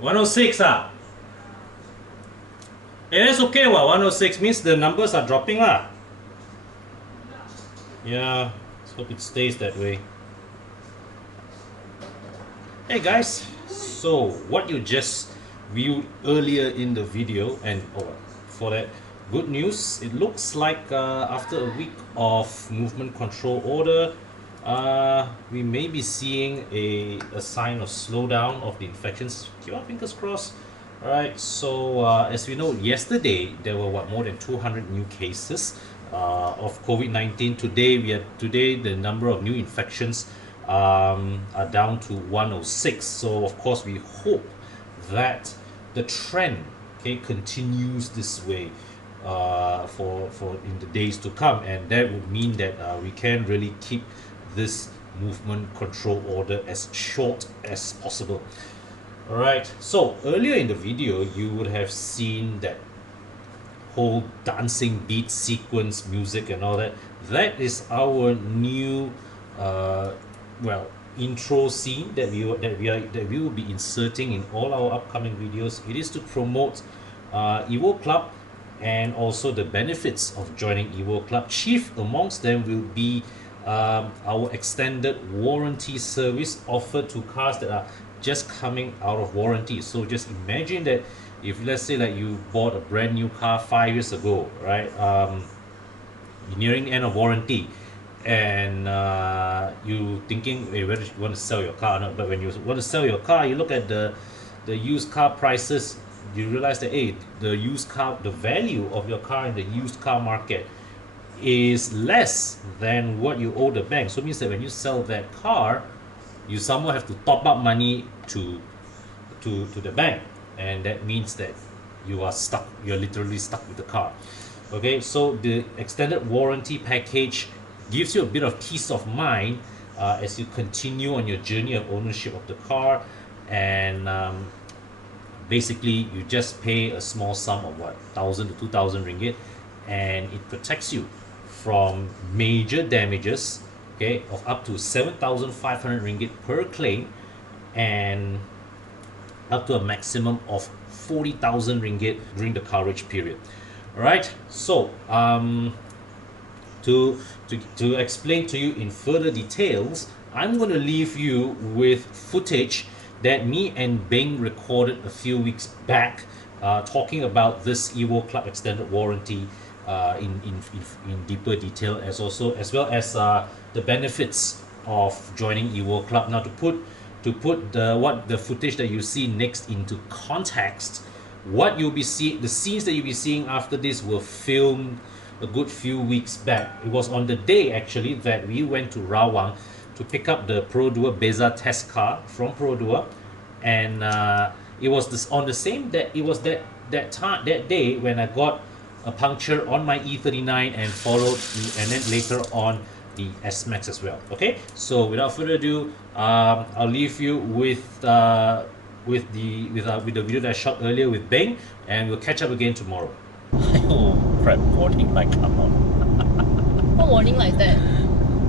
106 ah. And that's okay, 106 means the numbers are dropping lah. Yeah, let's hope it stays that way. Hey guys, so what you just viewed earlier in the video, and for that, good news, it looks like after a week of movement control order, we may be seeing a sign of slowdown of the infections. Keep our fingers crossed. Alright, so as we know, yesterday there were more than 200 new cases of COVID-19. Today the number of new infections are down to 106. So of course we hope that the trend continues this way for in the days to come, and that would mean that we can really keep this movement control order as short as possible. Alright, so earlier in the video you would have seen that whole dancing beat sequence music and all that. That is our new intro scene that we will be inserting in all our upcoming videos. It is to promote EvoClub and also the benefits of joining EvoClub. Chief amongst them will be our extended warranty service offered to cars that are just coming out of warranty. So just imagine that if, let's say, like you bought a brand new car 5 years ago, right? Nearing the end of warranty, and you thinking, hey, whether you want to sell your car or not. But when you want to sell your car, you look at the used car prices, you realize that the value of your car in the used car market is less than what you owe the bank. So it means that when you sell that car, you somehow have to top up money to the bank, and that means that you are stuck. You're literally stuck with the car. Okay, so the extended warranty package gives you a bit of peace of mind as you continue on your journey of ownership of the car, and basically you just pay a small sum of 1,000 to 2,000 ringgit, and it protects you from major damages, of up to 7,500 ringgit per claim, and up to a maximum of 40,000 ringgit during the coverage period. All right, so to explain to you in further details, I'm going to leave you with footage that me and Bing recorded a few weeks back, talking about this EvoClub Extended Warranty in deeper detail, as well as the benefits of joining EvoClub. Now, to put the footage that you see next into context, what you'll be seeing, the scenes that you'll be seeing after this were filmed a good few weeks back. It was on the day actually that we went to Rawang to pick up the Pro2 Beza test car from Pro2, and it was on the same that it was that day when I got a puncture on my E39 and followed, and then later on the S-Max as well. Okay, so without further ado, I'll leave you with the video that I shot earlier with Beng, and we'll catch up again tomorrow. Oh crap, warning light come on. What warning light is that?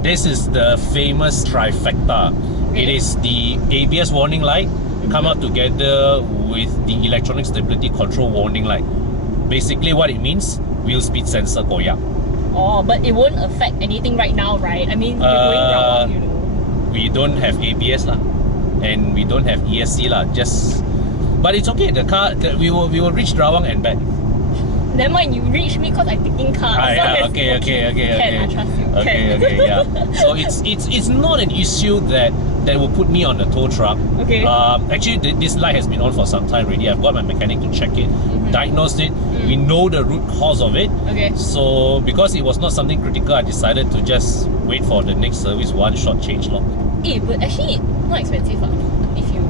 This is the famous trifecta. Okay. It is the ABS warning light come out together with the electronic stability control warning light. Basically what it means, wheel speed sensor koyak. Oh, but it won't affect anything right now, right? I mean, we're going Rawang, you know. We don't have ABS lah, and we don't have ESC lah. But it's okay. The car, we will reach Rawang and back. Never mind, you reach me because I'm taking car. Okay. Can, I trust you. Okay, yeah. So it's not an issue that will put me on the tow truck. Okay. Actually, this light has been on for some time already. I've got my mechanic to check it, diagnosed it. We know the root cause of it. Okay. So because it was not something critical, I decided to just wait for the next service, one shot change log. But actually not expensive if you.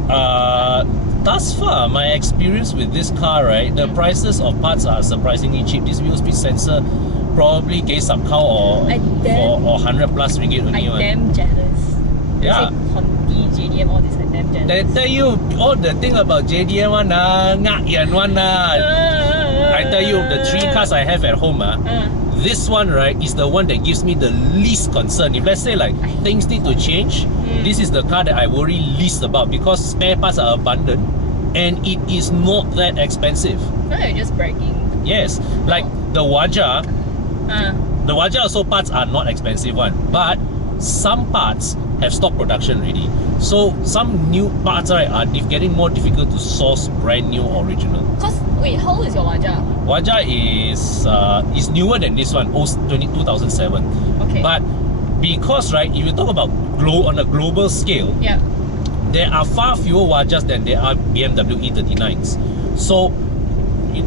Thus far, my experience with this car, right, the prices of parts are surprisingly cheap. This wheel speed sensor probably gave some cow or 100 plus ringgit only. I'm damn jealous. Yeah. Conti, JDM, all this, I'm damn jealous. They tell you all the thing about JDM one, ngak yan one. I tell you, the 3 cars I have at home, this one, right, is the one that gives me the least concern. If let's say like things need to change, this is the car that I worry least about, because spare parts are abundant. and it is not that expensive. No, you're just bragging. Yes, like the Wajah. The Wajah also parts are not expensive one, but some parts have stopped production already. So some new parts are getting more difficult to source brand new original. Wait, how old is your Wajah? Wajah is newer than this one, 2007. Okay. But because if you talk about on a global scale, yeah, there are far fewer Wajahs than there are BMW E39s. So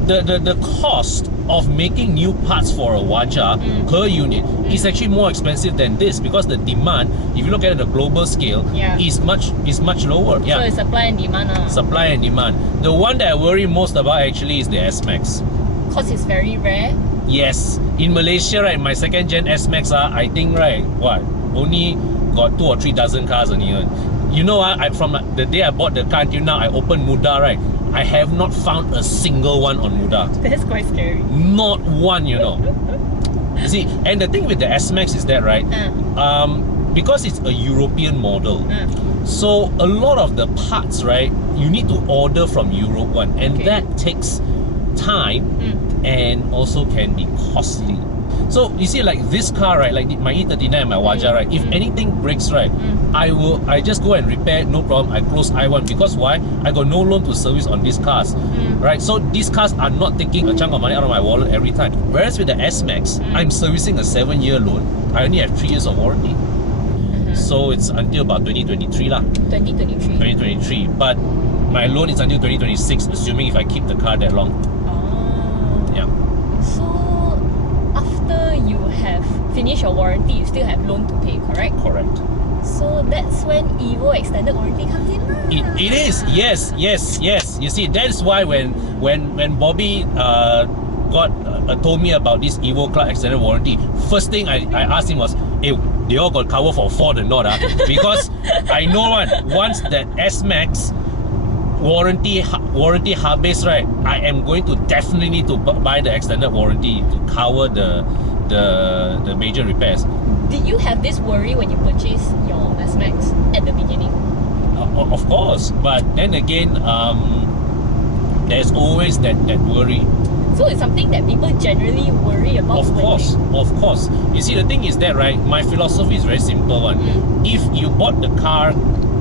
the cost of making new parts for a Wajah per unit is actually more expensive than this, because the demand, if you look at it at a global scale, is much lower. So it's supply and demand. Supply and demand. The one that I worry most about actually is the S-Max. Because it's very rare. Yes. In Malaysia, my second gen S-Max, I think only got 2 or 3 dozen cars only. You know, from the day I bought the car until now, I opened Muda, I have not found a single one on Muda. That's quite scary. Not one, you know. You see, and the thing with the S-Max is that, because it's a European model, so a lot of the parts, you need to order from Europe one, and that takes time and also can be costly. So you see, like this car, like my E39 and my Wajah, if anything breaks, I just go and repair, no problem. I close I1, because why? I got no loan to service on these cars, So these cars are not taking a chunk of money out of my wallet every time. Whereas with the S-Max, I'm servicing a 7-year loan. I only have 3 years of warranty. So it's until about 2023 lah. 2023. But my loan is until 2026, assuming if I keep the car that long. Yeah. So after you have finished your warranty, you still have loan to pay, correct? Correct. So that's when Evo Extended Warranty comes in lah. It is, yes. You see, that's why when Bobby told me about this EvoClub Extended Warranty, first thing I asked him was, hey, they all got cover for Ford or not? Because I know once that S-Max warranty habis, I am going to definitely need to buy the extended warranty to cover the major repairs. Did you have this worry when you purchased your S-Max at the beginning? Of course, but then again, there's always that worry. So it's something that people generally worry about. Of course. You see, the thing is that, my philosophy is very simple one. If you bought the car,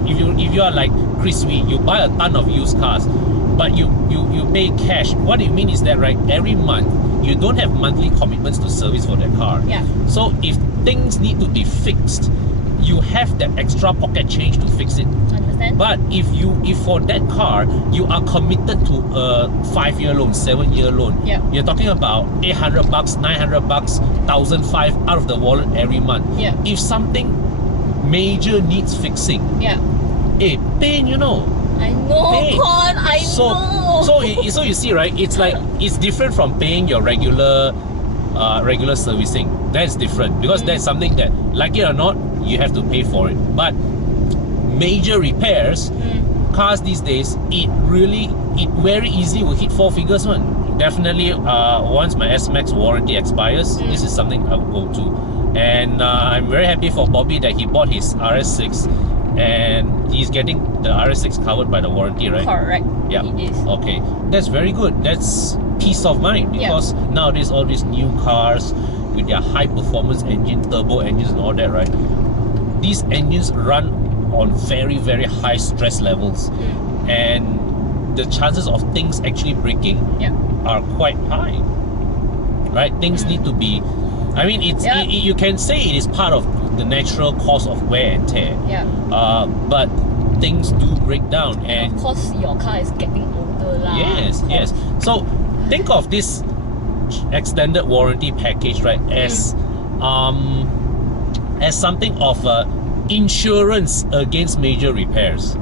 if you are like Chris Wee, you buy a ton of used cars, but you pay cash. What it means is that, every month you don't have monthly commitments to service for that car. Yeah. So if things need to be fixed, you have that extra pocket change to fix it. Understand? But if for that car you are committed to a 5-year loan, 7-year loan, you're talking about $800, $900, $1,500 out of the wallet every month. Yeah. If something major needs fixing, pain, you know. I know, Con, I know. So you see, it's like it's different from paying your regular servicing. That's different, because that's something that, like it or not, you have to pay for it. But major repairs, cars these days, it very easily will hit 4 figures one. Definitely, once my S-Max warranty expires, this is something I will go to. And I'm very happy for Bobby that he bought his RS6 and he's getting the RS6 covered by the warranty, right? Correct. Yeah. It is. Okay, that's very good. That's peace of mind, because nowadays all these new cars with their high performance engine, turbo engines and all that, these engines run on very, very high stress levels, and the chances of things actually breaking are quite high, Things need to be, I mean, you can say it is part of the natural course of wear and tear, but things do break down, and of course your car is getting older lah. Yes. So think of this extended warranty package, as something of a insurance against major repairs.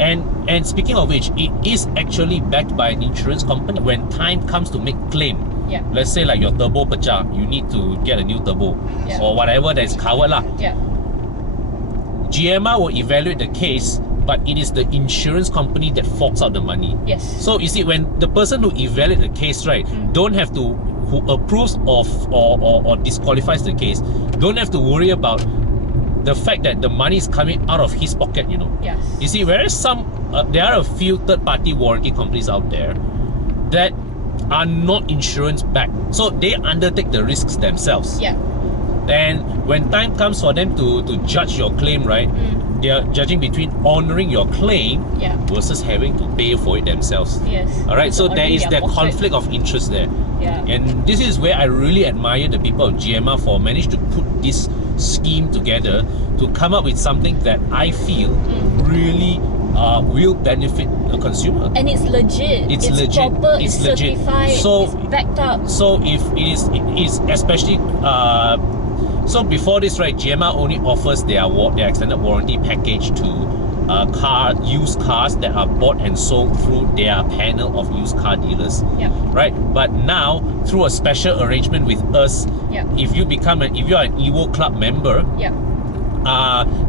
And speaking of which, it is actually backed by an insurance company. When time comes to make claim, let's say like your turbo pecah, you need to get a new turbo, or whatever that is covered lah. GMR will evaluate the case, but it is the insurance company that forks out the money. Yes. So you see, when the person who evaluates the case, don't have to, who approves of or disqualifies the case, don't have to worry about the fact that the money is coming out of his pocket, you know. Yes. You see, whereas there are a few third-party warranty companies out there that are not insurance backed, so they undertake the risks themselves. Yeah. And when time comes for them to judge your claim, right, they are judging between honoring your claim versus having to pay for it themselves. Yes. All right, so there is that conflict of interest there. Yeah. And this is where I really admire the people of GMR for managed to put this scheme together to come up with something that I feel really will benefit the consumer. And it's legit. It's legit. Proper, it's legit. certified. So it's backed up. So if it is especially so before this, right, GMR only offers their extended warranty package to used cars that are bought and sold through their panel of used car dealers. Yeah. Right. But now through a special arrangement with us, if you are an EvoClub member,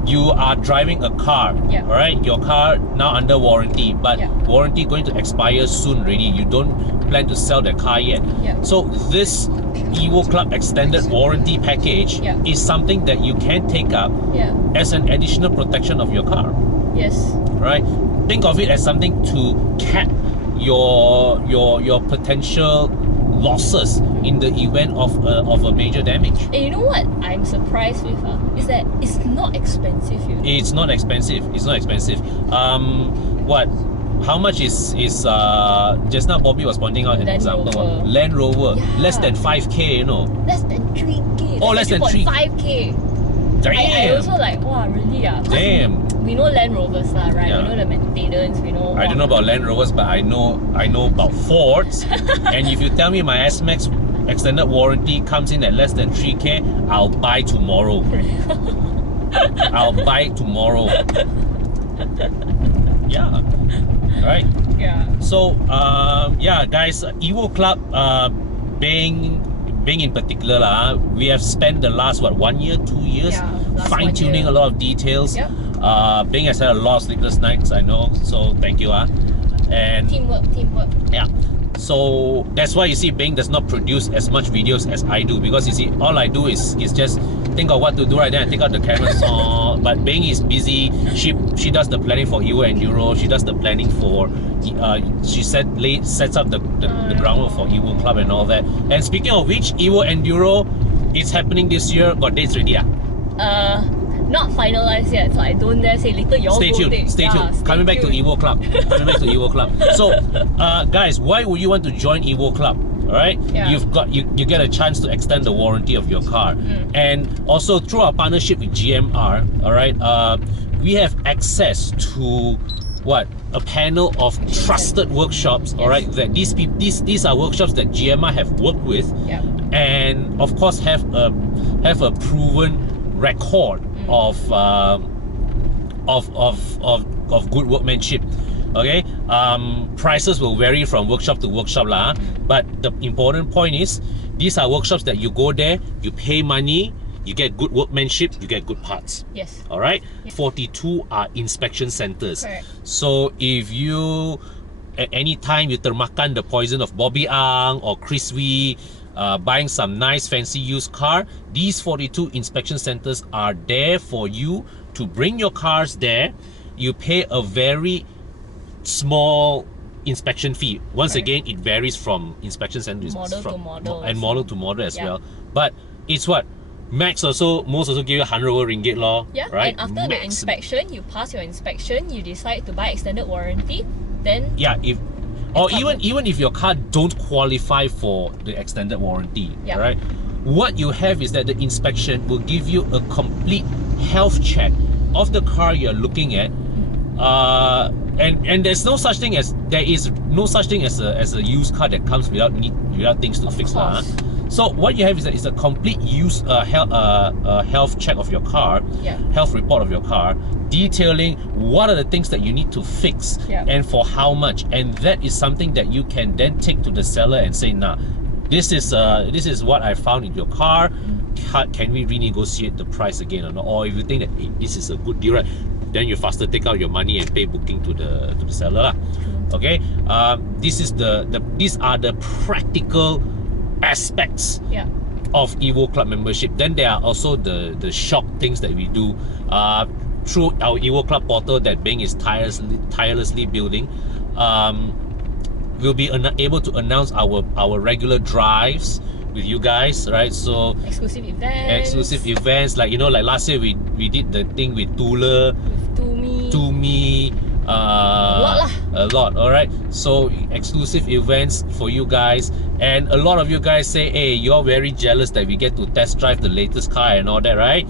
you are driving a car, all right, your car now under warranty, but warranty going to expire soon already, you don't plan to sell the car yet. So this EvoClub Extended Warranty package is something that you can take up as an additional protection of your car. Yes. Right? Think of it as something to cap your potential losses in the event of a major damage. And you know what I'm surprised with is that it's not expensive. It's not expensive. It's not expensive. What? How much is just now Bobby was pointing out an example. Land Rover. Less than 5k, you know. Less than 3k. Oh, less than 5k. Damn. I also like, wow, really? Damn. We know Land Rovers, right? We know the maintenance, we know... I don't know about Land Rovers, but I know about Fords. And if you tell me my S-Max extended warranty comes in at less than 3k, I'll buy tomorrow. I'll buy tomorrow. Yeah. Right? Yeah. So, guys, EvoClub, being in particular, we have spent the last 1 year, 2 years fine-tuning a lot of details. Bing has had a lot of sleepless nights, I know, so thank you. And teamwork. Yeah. So that's why you see Bing does not produce as much videos as I do, because you see all I do is just think of what to do, right? Then I take out the camera. But Bing is busy. She does the planning for Evo Enduro. She does the planning for she sets up the groundwork for EvoClub and all that. And speaking of which, Evo Enduro is happening this year. Got dates ready? Not finalized yet, so I don't dare say. Later y'all Stay tuned. Stay tuned. Coming back to EvoClub. So, guys, why would you want to join EvoClub? All right, you get a chance to extend the warranty of your car, and also through our partnership with GMR. All right, we have access to a panel of trusted workshops. All right, that these are workshops that GMR have worked with, and of course have a proven record of good workmanship. Okay, prices will vary from workshop to workshop lah, but the important point is these are workshops that you go there, you pay money, you get good workmanship, you get good parts. Yes. All right. 42 are inspection centers. Correct. So if you at any time you termakan the poison of Bobby Ang or Chris Wee, buying some nice fancy used car, these 42 inspection centers are there for you to bring your cars there. You pay a very small inspection fee. Once again, it varies from inspection centers to model and model to model as well. But it's most also give you 100 ringgit law. Yeah, right? And after the inspection, you pass your inspection, you decide to buy extended warranty, then even if your car don't qualify for the extended warranty, right? What you have is that the inspection will give you a complete health check of the car you're looking at, and there's no such thing as a used car that comes without things to fix. So what you have is that it's a complete health check of your car, health report of your car, detailing what are the things that you need to fix and for how much, and that is something that you can then take to the seller and say, nah, this is what I found in your car. Can we renegotiate the price again or not? Or if you think that hey, this is a good deal, right, then you faster take out your money and pay booking to the seller. Okay, these are the practical aspects of Evo Club membership. Then there are also the shop things that we do through our Evo Club portal that Bing is tirelessly building. We'll be able to announce our regular drives with you guys, right? So exclusive events, like, you know, like last year we did the thing with Tula, with Tumi, a lot. All right, so exclusive events for you guys, and a lot of you guys say, hey, you're very jealous that we get to test drive the latest car and all that, right?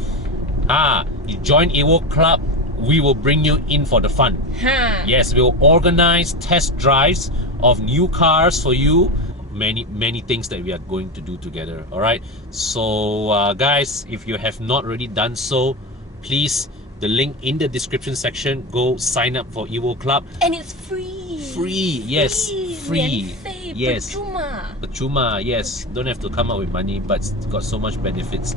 You join Evo Club, we will bring you in for the fun. Yes, we'll organize test drives of new cars for you. Many things that we are going to do together. All right, so guys, if you have not already done so, please, the link in the description section, go sign up for Evo Club, and it's free. Yes, free. Yes, percuma. Percuma, yes, don't have to come up with money, but it's got so much benefits.